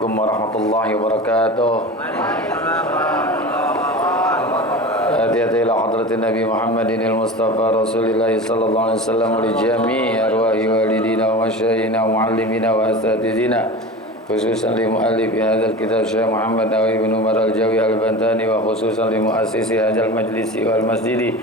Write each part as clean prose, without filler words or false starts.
Assalamualaikum warahmatullahi wabarakatuh. Hati-hati ila hadratin Nabi Muhammadin al-Mustafa Rasulillah sallallahu alaihi wasallam li jami' arwahi walidina wa masyayikhina wa muallimina wa asatidina, khususan li muallif hadzal kitab Syekh Muhammad Nawawi bin Umar al-Jawi al-Bantani, wa khususan li muassisi hadzal majlisi wal masjidi.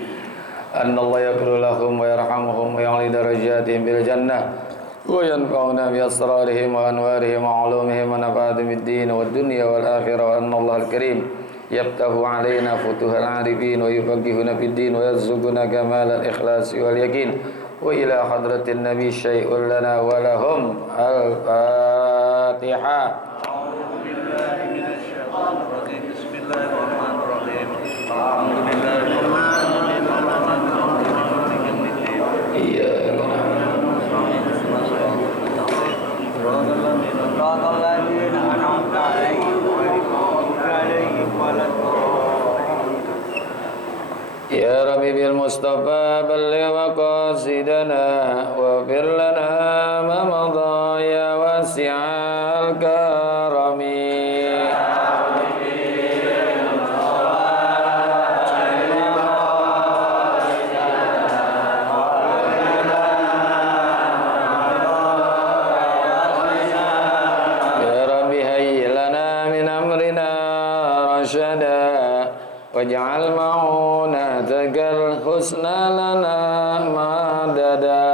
Anallahu yaghfir lahum wa yarhamuhum wa ya'li darajatihim bil jannah wa yanfa'una bi asrarihim wa anwarihim wa 'ulumihim wa nafa'atihim bid-din wad dunya wal akhirah, wa anallahu al-karim yaftahu 'alaina futuhal 'arifin wa yufaqihuna fid-din wa yarzuquna kamalal ikhlas wal yakin. Wa ila hadratin nabi syai'un lana wa lahum al-Fatihah. A'udzu billahi minasy syaithanir rajim. Bismillahirrahmanirrahim. Alhamdulillahirabbil alamin arrahmanir rahim maliki yaumiddin. Iya. Ya Rabbi bil Mustafa balligh maqasidana wa fir lana ma madha ya wasi'al karami. Waj'al ma'unatakal husna lana madada.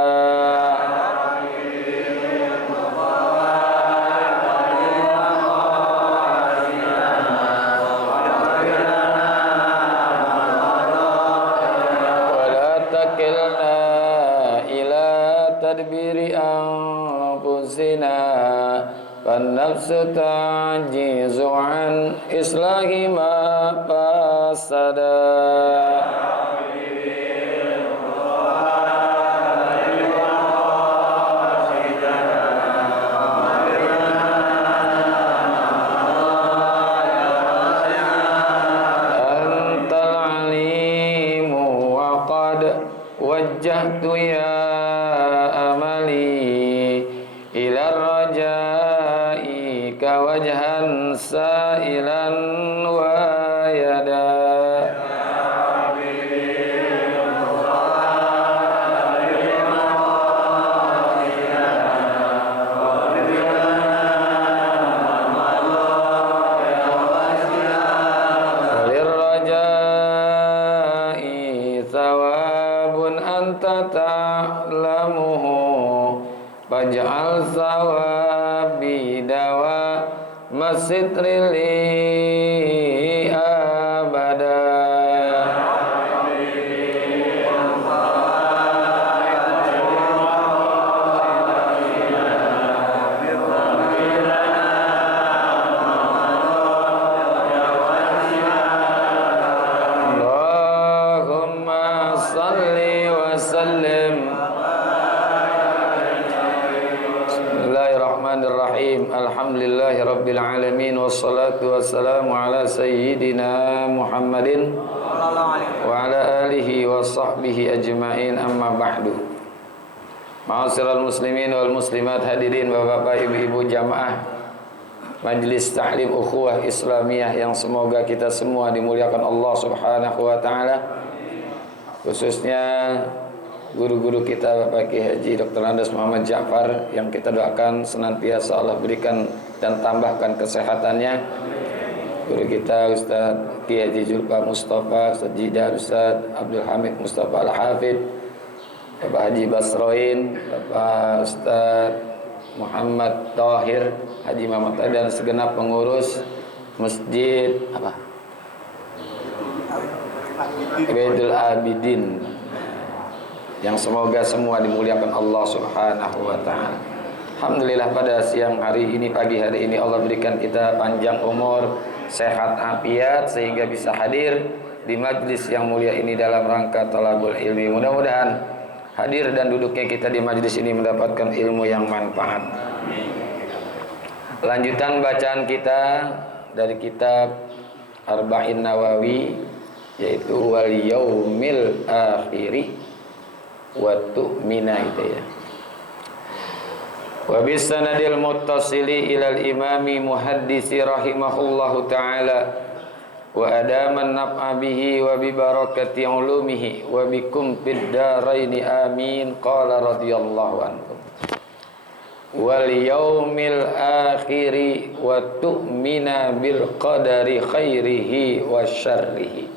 Wala takilna ila tadbiri anfusina, fan-nafsu ta'jizu an islahi ma fasada. Antal alimu wa qad wajjahtu ya amali ila rajai ka wajhan sa'ilan wa yada. Lirrajai thawabun anta ta'lamuhu, faj'al thawabi dawa masitri li abada. Allahumma salli wa sallim. Bismillahirrahmanirrahim. Alhamdulillahi rabbil alamin, wassalatu wassalamu ala sayyidina Muhammadin wa ala alihi wa sahbihi ajma'in, amma ba'du. Ma'asyiral muslimin wal muslimat, hadirin bapak-bapak, ibu-ibu jamaah Majlis Ta'lim Ukhuwah Islamiyah yang semoga kita semua dimuliakan Allah Subhanahu wa taala. Khususnya guru-guru kita Bapak Kiai Haji Dr. Andes Muhammad Ja'far, yang kita doakan senantiasa Allah berikan dan tambahkan kesehatannya. Guru kita Ustaz Kiai Haji Julfa Mustafa, Ustaz Jidar, Ustaz Abdul Hamid Mustafa Al-Hafid, Bapak Haji Basroin, Bapak Ustaz Muhammad Tahir, Haji Muhammad Tahir, dan segenap pengurus Masjid Baitul Abidin, yang semoga semua dimuliakan Allah Subhanahu wa taala. Alhamdulillah, pada siang hari ini, pagi hari ini, Allah berikan kita panjang umur, sehat afiat, sehingga bisa hadir di majlis yang mulia ini dalam rangka talabul ilmi. Mudah-mudahan hadir dan duduknya kita di majlis ini mendapatkan ilmu yang manfaat. Lanjutan bacaan kita dari kitab Arba'in Nawawi, yaitu wal yaumil akhiri wa tu'mina, itu ya. Wa bisanadil muttasili ilal imami muhaddisi rahimahullahu ta'ala wa adaman naf'a bihi wa bi barakati ulumihi wa bikum fid daraini amin. Qala radhiyallahu anhu wal yaumil akhiri wa tu'mina bil qadari khairihi wa syarrihi.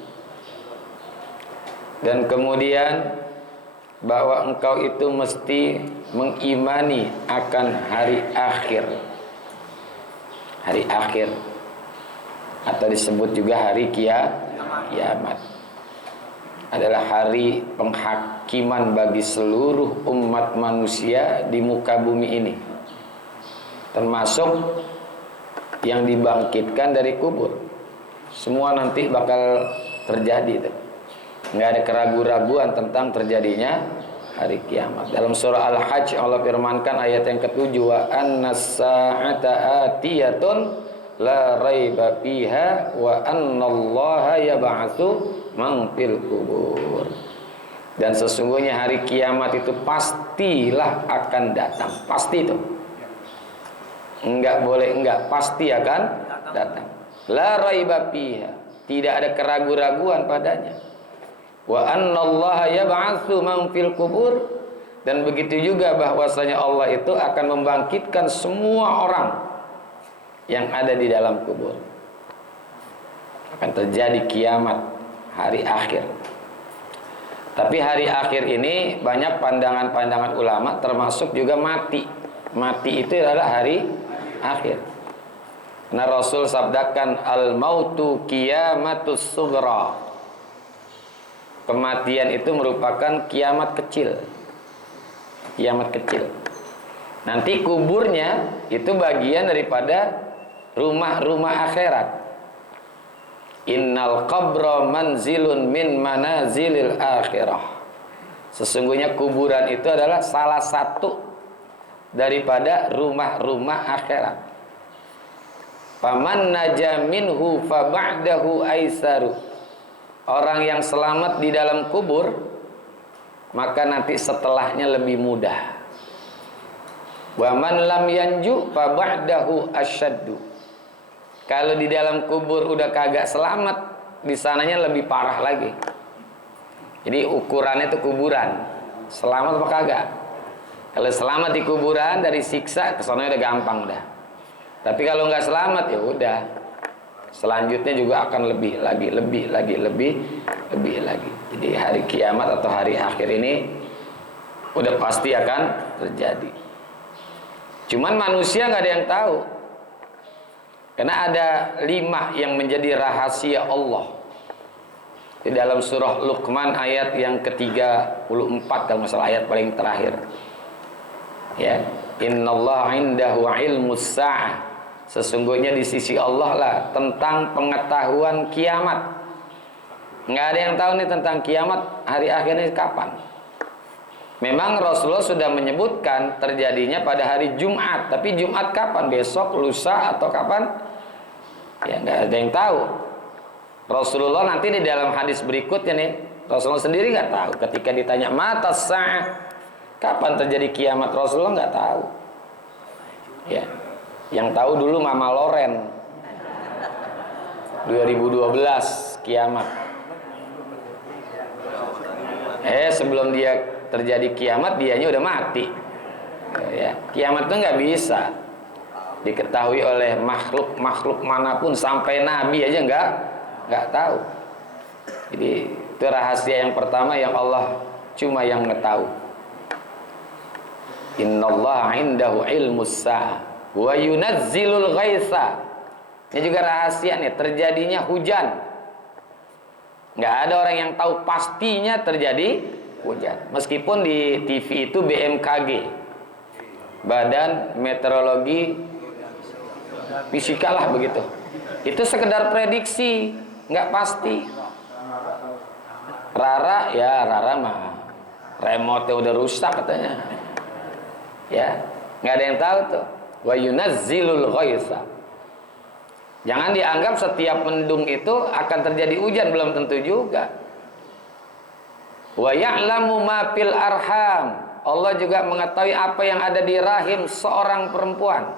Dan kemudian bahwa engkau itu mesti mengimani akan hari akhir. Hari akhir atau disebut juga hari kiamat adalah hari penghakiman bagi seluruh umat manusia di muka bumi ini, termasuk yang dibangkitkan dari kubur. Semua nanti bakal terjadi tuh. Nggak ada keraguan-raguan tentang terjadinya hari kiamat. Dalam surah Al-Hajj Allah firmankan ayat yang ke-7, wa annas sa'ata atiyatun la raiba fiha wa annallaha yab'atsu man fil kubur. Dan sesungguhnya hari kiamat itu pastilah akan datang. Pasti itu. Enggak boleh enggak, pasti akan datang. La raiba fiha, tidak ada keraguan-raguan padanya. Wa annallaha yab'atsu man fil kubur, dan begitu juga bahwasanya Allah itu akan membangkitkan semua orang yang ada di dalam kubur. Akan terjadi kiamat, hari akhir. Tapi hari akhir ini banyak pandangan-pandangan ulama, termasuk juga mati. Mati itu adalah hari akhir. Karena Rasul sabdakan al-mautu qiyamatus sughra. Kematian itu merupakan kiamat kecil. Kiamat kecil. Nanti kuburnya itu bagian daripada rumah-rumah akhirat. Innal qabra manzilun min manazilil akhirah. Sesungguhnya kuburan itu adalah salah satu daripada rumah-rumah akhirat. Faman naja minhu fa ba'dahu aisaru. Orang yang selamat di dalam kubur, maka nanti setelahnya lebih mudah. Wa man lam yanju fa ba'dahu asyaddu. Kalau di dalam kubur udah kagak selamat, di sananya lebih parah lagi. Jadi ukurannya itu kuburan, selamat apa kagak. Kalau selamat di kuburan dari siksa, kesannya udah gampang dah. Tapi kalau nggak selamat ya udah, selanjutnya juga akan lebih lagi. Jadi hari kiamat atau hari akhir ini udah pasti akan terjadi. Cuman manusia nggak ada yang tahu. Karena ada 5 yang menjadi rahasia Allah. Di dalam surah Luqman ayat yang ke-34, kalau masalah ayat paling terakhir. Ya, innallaha indahu ilmus sa'ah. Sesungguhnya di sisi Allah lah tentang pengetahuan kiamat. Nggak ada yang tahu nih tentang kiamat hari akhirnya kapan. Memang Rasulullah sudah menyebutkan terjadinya pada hari Jumat, tapi Jumat kapan? Besok, lusa, atau kapan? Ya nggak ada yang tahu. Rasulullah nanti di dalam hadis berikutnya nih, Rasulullah sendiri nggak tahu. Ketika ditanya mata sa'ah, kapan terjadi kiamat, Rasulullah nggak tahu. Ya, yang tahu dulu Mama Loren. 2012 kiamat. Sebelum dia terjadi kiamat, dianya udah mati. Ya, kiamat itu nggak bisa diketahui oleh makhluk manapun, sampai Nabi aja nggak tahu. Jadi itu rahasia yang pertama yang Allah cuma yang tahu. Innallaha indahu ilmus sa'ah wa yunazzilul ghaitsa. Ini juga rahasia nih, terjadinya hujan. Nggak ada orang yang tahu pastinya terjadi hujan. Meskipun di TV itu BMKG, Badan Meteorologi Fisika lah begitu. Itu sekedar prediksi, nggak pasti. Rara mah remote udah rusak katanya. Ya, nggak ada yang tahu tuh. Wa yunazzilul ghaitsa. Jangan dianggap setiap mendung itu akan terjadi hujan, belum tentu juga. Wa ya'lamu ma fil arham. Allah juga mengetahui apa yang ada di rahim seorang perempuan.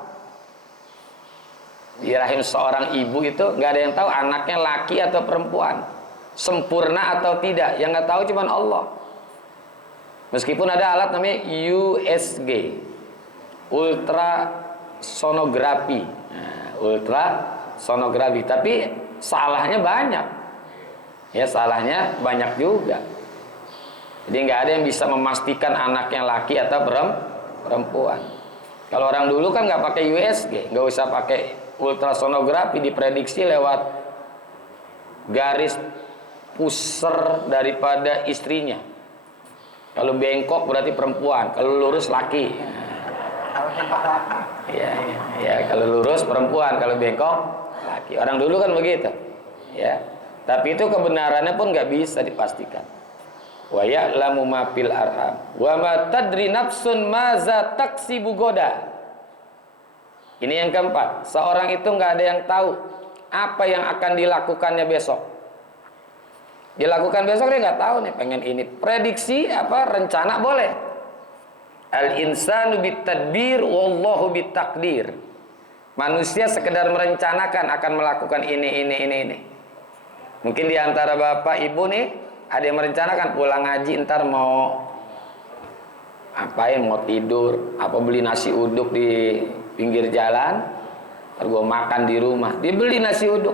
Di rahim seorang ibu itu nggak ada yang tahu anaknya laki atau perempuan, sempurna atau tidak. Yang nggak tahu cuma Allah. Meskipun ada alat namanya USG, ultrasonografi, ultrasonografi, tapi salahnya banyak. Ya, salahnya banyak juga. Jadi nggak ada yang bisa memastikan anaknya laki atau perempuan. Kalau orang dulu kan nggak pakai USG, nggak usah pakai ultrasonografi, diprediksi lewat garis pusar daripada istrinya. Kalau bengkok berarti perempuan, kalau lurus laki. Ya, kalau lurus perempuan, kalau bengkok laki. Orang dulu kan begitu. Ya. Tapi itu kebenarannya pun nggak bisa dipastikan. Wa ya'lamu ma fil arham wa ma tadri nafsun maza taksibu goda. Ini yang keempat, seorang itu nggak ada yang tahu apa yang akan dilakukannya besok. Dilakukan besok dia nggak tahu nih, pengen ini. Prediksi apa, rencana boleh. Al insanu bitadbir wallahu bitakdir. Manusia sekedar merencanakan akan melakukan ini. Mungkin di antara bapak ibu nih ada yang merencanakan pulang ngaji ntar mau apain, mau tidur, apa beli nasi uduk di pinggir jalan, ntar gue makan di rumah. Dia beli nasi uduk.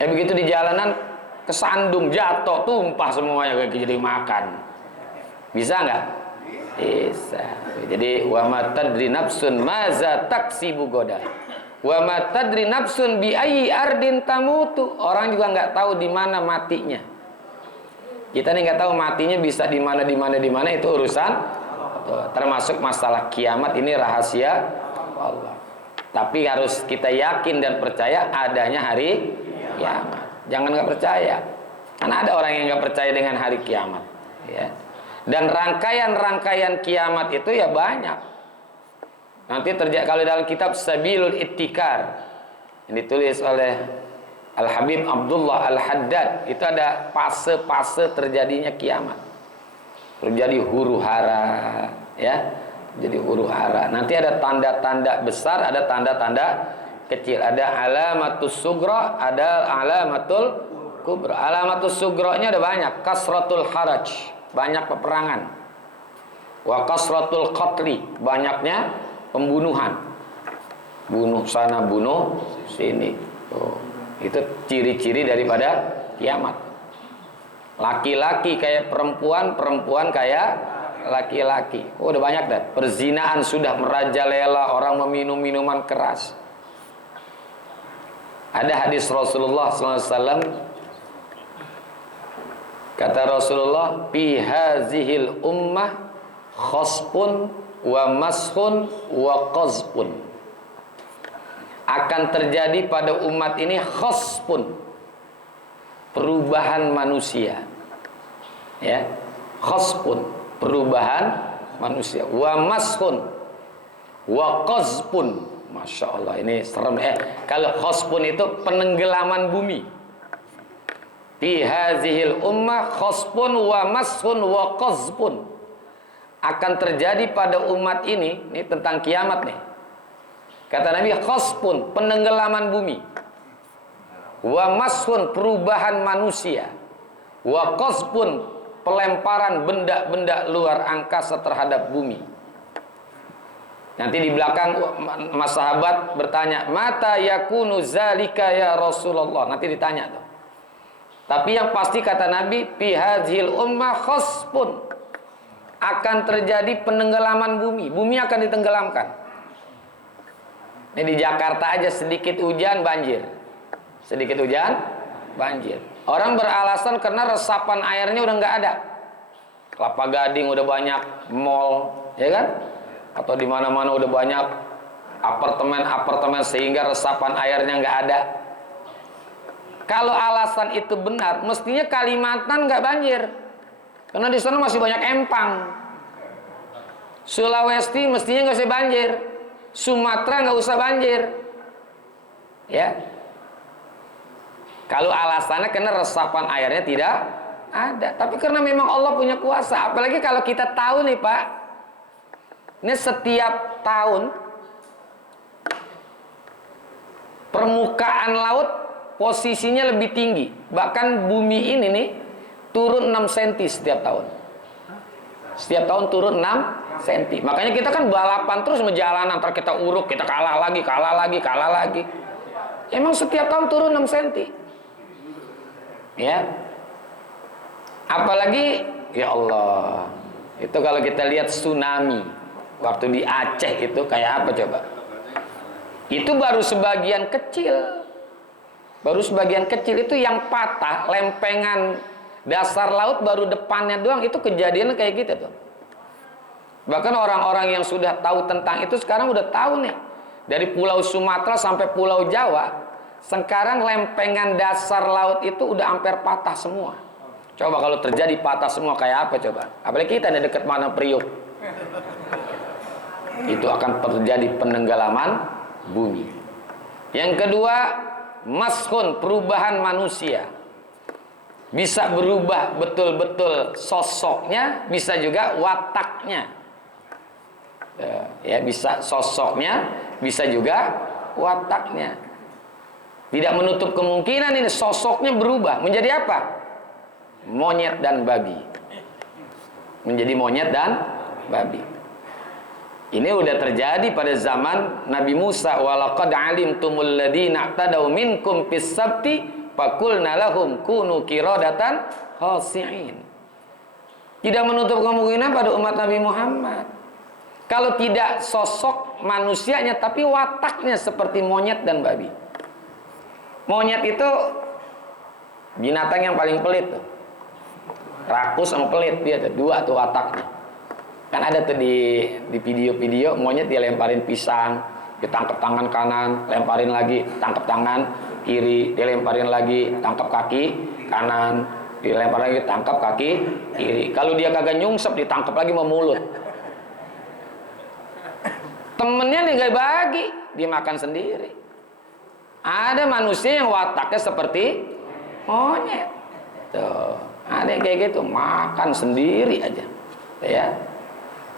Begitu di jalanan kesandung, jatuh, tumpah semuanya kayak jadi makan. Bisa nggak? Bisa. Jadi wa ma tadri nafsun maza taksibu goda. Wa ma tadri nafsun bi ayyi ardin tamutu. Orang juga nggak tahu di mana matinya. Kita nih nggak tahu matinya bisa di mana itu urusan. Termasuk masalah kiamat ini rahasia Allah. Tapi harus kita yakin dan percaya adanya hari kiamat. Jangan nggak percaya. Karena ada orang yang nggak percaya dengan hari kiamat. Ya. Dan rangkaian kiamat itu ya banyak. Nanti terjadi kalau dalam kitab Sabilul Ittikar yang ditulis oleh Al-Habib Abdullah Al-Haddad, itu ada fase-fase terjadinya kiamat. Terjadi huru-hara, ya. Jadi huru-hara. Nanti ada tanda-tanda besar, ada tanda-tanda kecil. Ada alamatus sugra, ada alamatul kubra. Alamatus sugranya ada banyak. Kasratul haraj, banyak peperangan. Wa kasratul qatli, banyaknya pembunuhan. Bunuh sana, bunuh sini. Tuh. Itu ciri-ciri daripada kiamat. Laki-laki kayak perempuan, perempuan kayak laki-laki. Oh, udah banyak dah. Perzinaan sudah merajalela, orang meminum minuman keras. Ada hadis Rasulullah SAW. Kata Rasulullah, fi hazihil ummah khasbun wa mashun wa qazbun. Akan terjadi pada umat ini khasbun, perubahan manusia. Ya, khasbun, perubahan manusia. Wa mashun wa qazbun. Masya Allah, ini serem. Kalau khasbun itu penenggelaman bumi. Fi hazihil ummah khasbun wa mashun wa qazbun. Akan terjadi pada umat ini tentang kiamat nih. Kata Nabi, khasbun, penenggelaman bumi. Wa mashun, perubahan manusia. Wa qazbun, pelemparan benda-benda luar angkasa terhadap bumi. Nanti di belakang mas sahabat bertanya, mata yakunu zalika ya Rasulullah. Nanti ditanya tuh. Tapi yang pasti kata Nabi, fi hadzil ummah khasbun, akan terjadi penenggelaman bumi. Bumi akan ditenggelamkan. Ini di Jakarta aja sedikit hujan banjir. Sedikit hujan banjir. Orang beralasan karena resapan airnya udah nggak ada. Kelapa Gading udah banyak mall, ya kan? Atau di mana-mana udah banyak apartemen sehingga resapan airnya nggak ada. Kalau alasan itu benar, mestinya Kalimantan nggak banjir, karena di sana masih banyak empang. Sulawesi mestinya nggak usah banjir, Sumatera nggak usah banjir, ya. Kalau alasannya karena resapan airnya tidak ada. Tapi karena memang Allah punya kuasa. Apalagi kalau kita tahu nih Pak, ini setiap tahun permukaan laut posisinya lebih tinggi. Bahkan bumi ini nih turun 6 cm setiap tahun. Setiap tahun turun 6 cm. Makanya kita kan balapan terus menjalan, antar kita uruk, kita kalah lagi, kalah lagi, kalah lagi. Emang setiap tahun turun 6 cm. Ya. Apalagi ya Allah. Itu kalau kita lihat tsunami waktu di Aceh itu kayak apa coba? Itu baru sebagian kecil. Baru sebagian kecil itu yang patah, lempengan dasar laut baru depannya doang, itu kejadiannya kayak gitu tuh. Bahkan orang-orang yang sudah tahu tentang itu sekarang udah tahu nih. Dari pulau Sumatera sampai pulau Jawa, sekarang lempengan dasar laut itu udah hampir patah semua. Coba kalau terjadi patah semua kayak apa coba? Apalagi kita di dekat mana Priuk. Itu akan terjadi penenggelaman bumi. Yang kedua, maskun, perubahan manusia. Bisa berubah betul-betul sosoknya, bisa juga wataknya. Ya, bisa sosoknya, bisa juga wataknya. Tidak menutup kemungkinan ini sosoknya berubah menjadi apa? Monyet dan babi. Menjadi monyet dan babi. Ini udah terjadi pada zaman Nabi Musa. Walaqad alimtumul ladzina i'tadaw minkum fis sabti faqulna lahum kunu qiradatan khasi'in. Tidak menutup kemungkinan pada umat Nabi Muhammad. Kalau tidak sosok manusianya, tapi wataknya seperti monyet dan babi. Monyet itu binatang yang paling pelit tuh. Rakus sama pelit, dia ada dua tuh wataknya. Kan ada tuh di video-video monyet dia lemparin pisang, ditangkap tangan kanan, lemparin lagi, tangkap tangan kiri, dia lemparin lagi, tangkap kaki kanan, dilempar lagi, tangkap kaki kiri. Kalau dia kagak nyungsep, ditangkap lagi sama mulut. Temennya dia gak bagi, dia makan sendiri. Ada manusia yang wataknya seperti monyet. Tuh, ada yang kayak gitu, makan sendiri aja. Ya.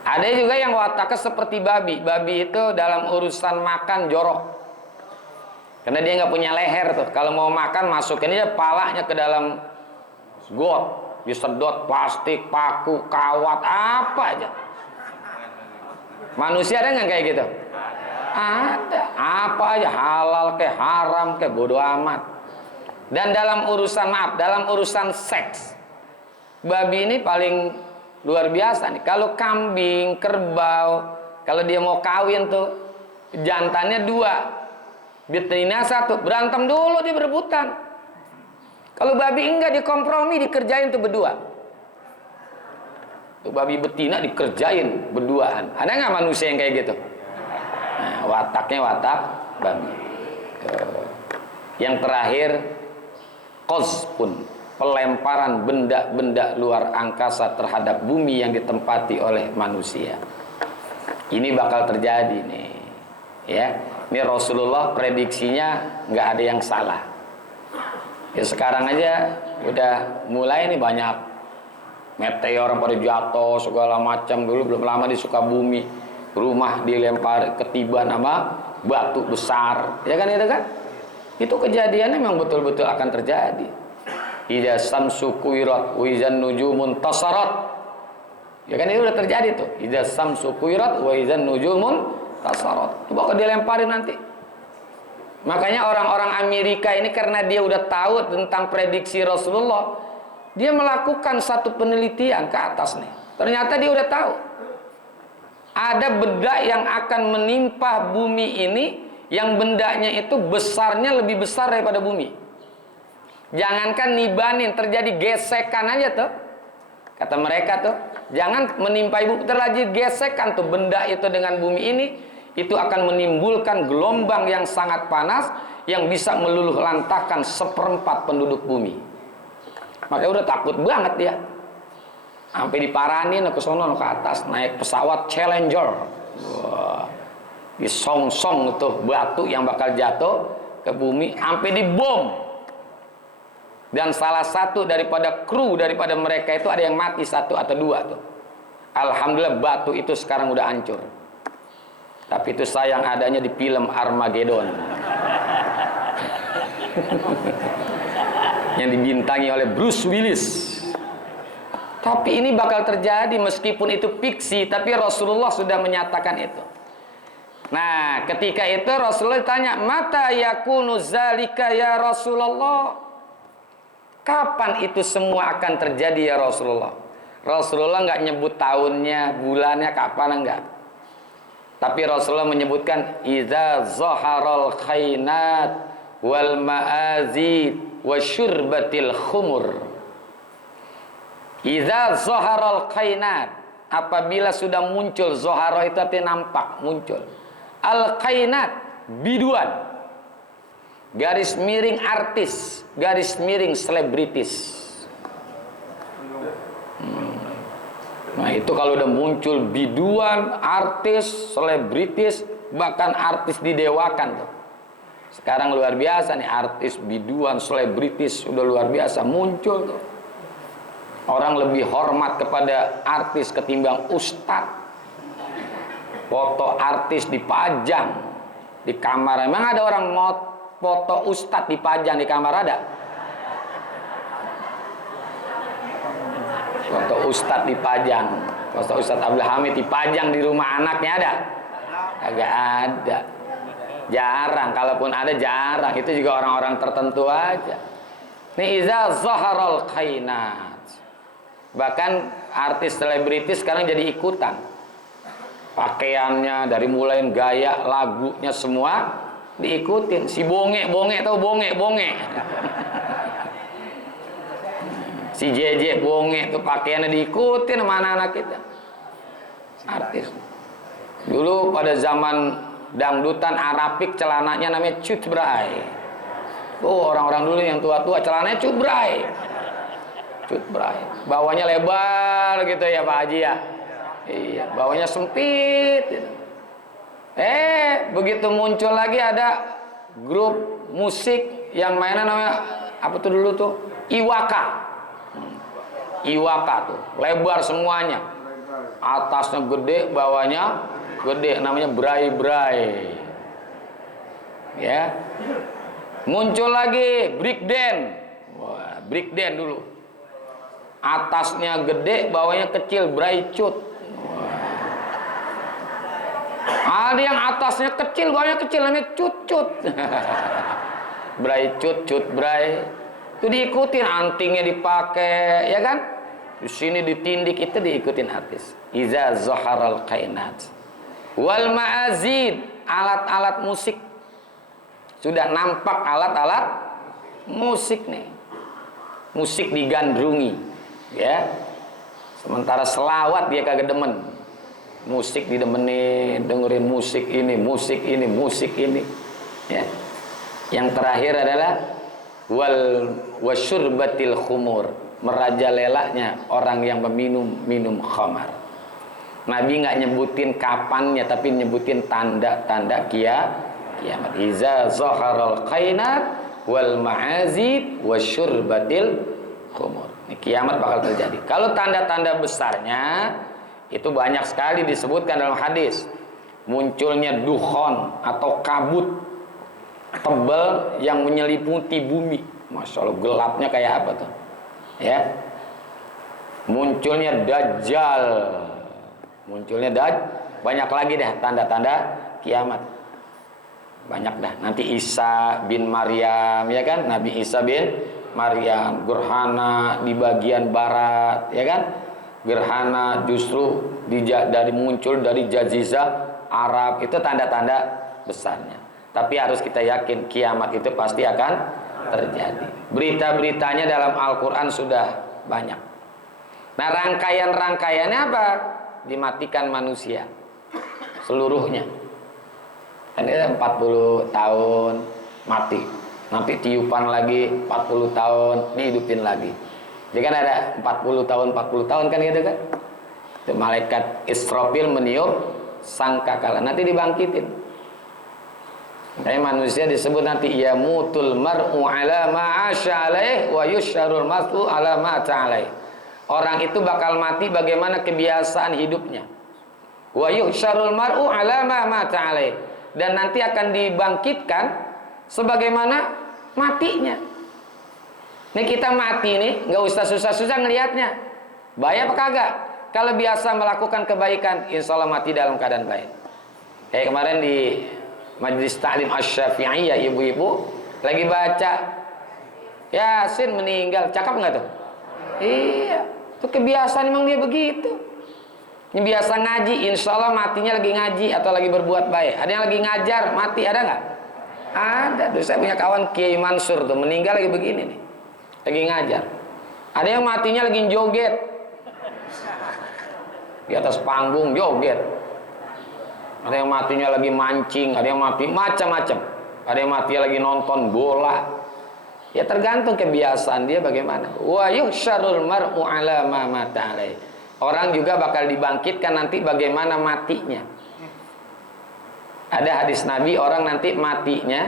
Ada juga yang wataknya seperti babi. Babi itu dalam urusan makan jorok. Karena dia nggak punya leher tuh. Kalau mau makan masukin aja palanya ke dalam got, disedot plastik, paku, kawat, apa aja. Manusia ada nggak kayak gitu? Ada. Apa aja, halal ke haram ke, bodo amat. Dan dalam urusan dalam urusan seks, babi ini paling luar biasa nih. Kalau kambing, kerbau, kalau dia mau kawin tuh jantannya 2, betina 1, berantem dulu dia berebutan. Kalau babi enggak, dikompromi, dikerjain tuh berdua. Tuh babi betina dikerjain berduaan. Ada nggak manusia yang kayak gitu? Nah, wataknya watak babi. Yang terakhir, qazfun, pelemparan benda-benda luar angkasa terhadap bumi yang ditempati oleh manusia. Ini bakal terjadi nih, ya. Ini Rasulullah prediksinya nggak ada yang salah. Ya sekarang aja udah mulai nih banyak meteor yang pada jatuh segala macam. Dulu belum lama di Sukabumi rumah dilempar ketiban sama batu besar, ya kan itu kan? Itu kejadiannya memang betul-betul akan terjadi. Idza samsu kuwirat wa idzan nujumun tasarat. Ya kan itu udah terjadi tuh. Idza samsu kuwirat wa idzan nujumun tasarat. Itu bakal dilemparin nanti. Makanya orang-orang Amerika ini karena dia udah tahu tentang prediksi Rasulullah, dia melakukan satu penelitian ke atas nih. Ternyata dia udah tahu. Ada benda yang akan menimpa bumi ini, yang bendanya itu besarnya lebih besar daripada bumi. Jangankan nibanin, terjadi gesekan aja tuh. Kata mereka tuh, jangan menimpa ibu, terjadi gesekan tuh benda itu dengan bumi ini, itu akan menimbulkan gelombang yang sangat panas yang bisa meluluh lantahkan 1/4 penduduk bumi. Makanya udah takut banget dia. Sampai diparanin ke sono ke atas, naik pesawat Challenger. Wah. Disong-song tuh batu yang bakal jatuh ke bumi, sampai dibom. Dan salah satu daripada kru daripada mereka itu ada yang mati 1 atau 2 tuh. Alhamdulillah batu itu sekarang udah hancur. Tapi itu sayang adanya di film Armageddon. Yang dibintangi oleh Bruce Willis. Tapi ini bakal terjadi meskipun itu fiksi, tapi Rasulullah sudah menyatakan itu. Nah, ketika itu Rasulullah tanya, "Mata yakunu zalika ya Rasulullah?" Kapan itu semua akan terjadi ya Rasulullah? Rasulullah nggak nyebut tahunnya, bulannya, kapan, enggak. Tapi Rasulullah menyebutkan idza zaharal khainat wal ma'azid wasyurbatil khumur. Idza zaharal khainat, apabila sudah muncul, zahara itu artinya nampak, muncul. Al khainat, biduan. Garis miring artis, garis miring selebritis. Nah itu kalau udah muncul biduan, artis, selebritis, bahkan artis didewakan tuh. Sekarang luar biasa nih, artis, biduan, selebritis udah luar biasa muncul tuh. Orang lebih hormat kepada artis ketimbang ustadz. Foto artis dipajang di kamar. Emang ada orang mau foto ustadz dipajang di kamar, ada? Foto ustadz dipajang, foto Ustadz Abdul Hamid dipajang di rumah anaknya, ada? Agak ada. Jarang, kalaupun ada jarang. Itu juga orang-orang tertentu aja. Ini iza zaharal khainat. Bahkan artis selebritis sekarang jadi ikutan. Pakaiannya dari mulai gaya, lagunya semua diikutin. Si bonge tahu bonge. Si JJ bonge tuh pakaiannya diikutin sama anak-anak kita. Artis. Dulu pada zaman dangdutan Arabik celananya namanya cutbray. Oh, orang-orang dulu yang tua-tua celananya cutbray. Bawahnya lebar gitu ya Pak Haji ya. Iya, bawahnya sempit gitu. Begitu muncul lagi ada grup musik yang mainnya namanya apa tuh dulu tuh? Iwaka tuh, lebar semuanya. Atasnya gede, bawahnya gede, namanya bray. Ya. Muncul lagi breakdance. Wah, breakdance dulu. Atasnya gede, bawahnya kecil, bray cut. Ada yang atasnya kecil, bawahnya kecil, namanya cut. Bray cut bray. Itu diikutin, antingnya dipakai, ya kan? Di sini ditindik, itu diikutin artis. Iza zaharal kainat. Wal ma'azid, alat-alat musik. Sudah nampak alat-alat musik nih. Musik digandrungi, ya. Sementara selawat dia kagak demen. Musik didemenin, dengerin musik ini. Ya. Yang terakhir adalah wasyurbatil khumur, merajalelanya orang yang minum khamar. Nabi nggak nyebutin kapannya, tapi nyebutin tanda-tanda kiamat. Iza zaharal qainat wal ma'azib wasyurbatil khumur. Ini kiamat bakal terjadi. Kalau tanda-tanda besarnya itu banyak sekali disebutkan dalam hadis. Munculnya dukhon atau kabut tebal yang menyelimuti bumi. Masya Allah, gelapnya kayak apa tuh? Ya. Munculnya dajjal. Banyak lagi dah tanda-tanda kiamat. Banyak dah. Nanti Isa bin Maryam, ya kan? Nabi Isa bin Maryam, gerhana di bagian barat, ya kan? Gerhana justru muncul dari jazirah Arab. Itu tanda-tanda besarnya. Tapi harus kita yakin kiamat itu pasti akan terjadi. Berita-beritanya dalam Al-Quran sudah banyak. Nah, rangkaian-rangkaiannya apa? Dimatikan manusia seluruhnya. Ini 40 tahun mati. Nanti tiupan lagi 40 tahun dihidupin lagi. Jadi kan ada 40 tahun kan gitu kan? Itu malaikat Israfil meniup sangkakala, nanti dibangkitin. Tapi manusia disebut nanti yamutul mar'u ala ma 'asha alaih wa yusyarul mar'u ala ma ta'alaih. Orang itu bakal mati bagaimana kebiasaan hidupnya. Wa yusyarul mar'u ala ma ta'alaih. Dan nanti akan dibangkitkan sebagaimana matinya. Nih kita mati nih, nggak usah susah-susah ngelihatnya. Bahaya apa kagak? Kalau biasa melakukan kebaikan, insya Allah mati dalam keadaan baik. Kayak kemarin di Majelis Ta'lim Asy-Syafi'iyah, ibu-ibu lagi baca Yasin meninggal, cakep nggak tuh? Iya, itu kebiasaan emang dia begitu. Ini biasa ngaji, insya Allah matinya lagi ngaji atau lagi berbuat baik. Ada yang lagi ngajar, mati, ada nggak? Ada tuh, saya punya kawan Kiai Mansur tuh, meninggal lagi begini nih, lagi ngajar. Ada yang matinya lagi joget di atas panggung, joget. Ada yang matinya lagi mancing, ada yang mati macam-macam. Ada yang mati lagi nonton bola. Ya tergantung kebiasaan dia bagaimana. Wa yuhsyarul mar'u ala ma mata alaih. Orang juga bakal dibangkitkan nanti bagaimana matinya. Ada hadis Nabi, orang nanti matinya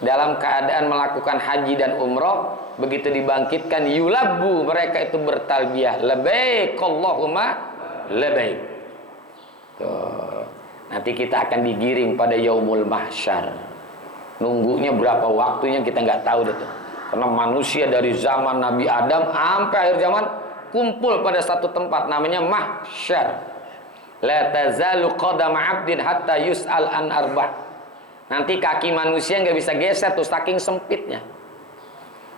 dalam keadaan melakukan haji dan umroh, begitu dibangkitkan yulabbu, mereka itu bertalbiyah labbaik Allahumma labbaik. Tuh. Nanti kita akan digiring pada yaumul mahsyar. Nunggunya berapa waktunya kita nggak tahu deh tuh. Karena manusia dari zaman Nabi Adam sampai akhir zaman kumpul pada satu tempat namanya mahsyar. La tazalu qadama 'abdin hatta yus'al an arba'. Nanti kaki manusia nggak bisa geser tuh saking sempitnya.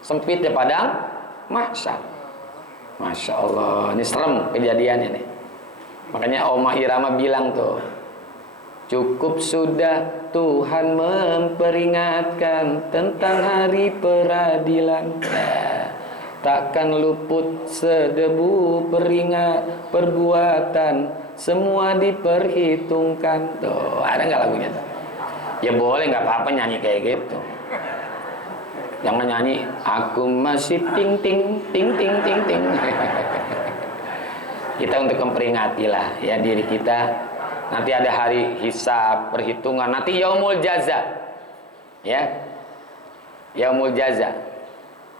Sempitnya padang mahsyar. Masya Allah, ini serem kejadiannya nih. Makanya Oma Irama bilang tuh, cukup sudah Tuhan memperingatkan tentang hari peradilan. Takkan luput sedebu peringat perbuatan, semua diperhitungkan. Tuh, ada nggak lagunya tuh? Ya boleh, nggak apa-apa nyanyi kayak gitu. Jangan nyanyi aku masih ting ting ting ting ting ting. Kita untuk memperingati lah ya diri kita. Nanti ada hari hisab, perhitungan, nanti yaumul jaza. Ya. Yaumul jaza.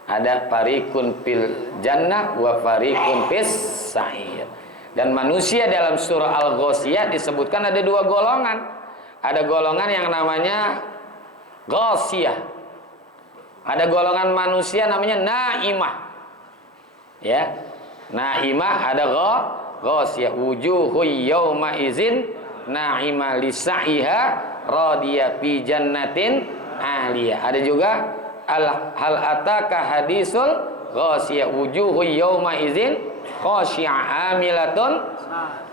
Ada fariqun fil jannah wa fariqun fis sa'ir. Dan manusia dalam surah Al-Ghasyiyah disebutkan ada dua golongan. Ada golongan yang namanya Ghasyiyah. Ada golongan manusia namanya Naimah. Ya. Naimah, ada Ghasyiyah. Wujuhu yawma izin na'imah lisa'iha radiyah fi jannatin aliyah. Ada juga hal ataka hadisul Ghasyiyah. Wujuhu yawma izin khashi'ah amilatun.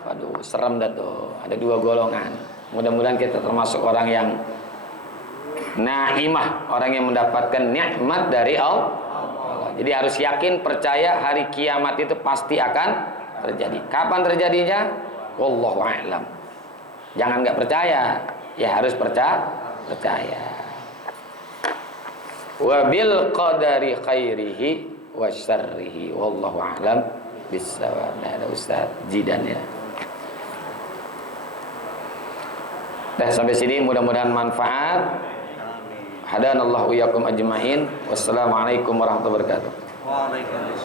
Waduh, serem dah tuh. Ada dua golongan. Mudah-mudahan kita termasuk orang yang naimah, orang yang mendapatkan nikmat dari Allah. Jadi harus yakin, percaya hari kiamat itu pasti akan terjadi. Kapan terjadinya? Wallahu a'lam. Jangan nggak percaya, ya harus percaya. Wa bil qadari khairihi wa syarrihi wallahu a'lam bissawab. Nah, ada Ustaz Jidan ya. Dah sampai sini, mudah-mudahan manfaat. Hadanallahu iyyakum ajmain. Wassalamualaikum warahmatullahi wabarakatuh. Waalaikumsalam.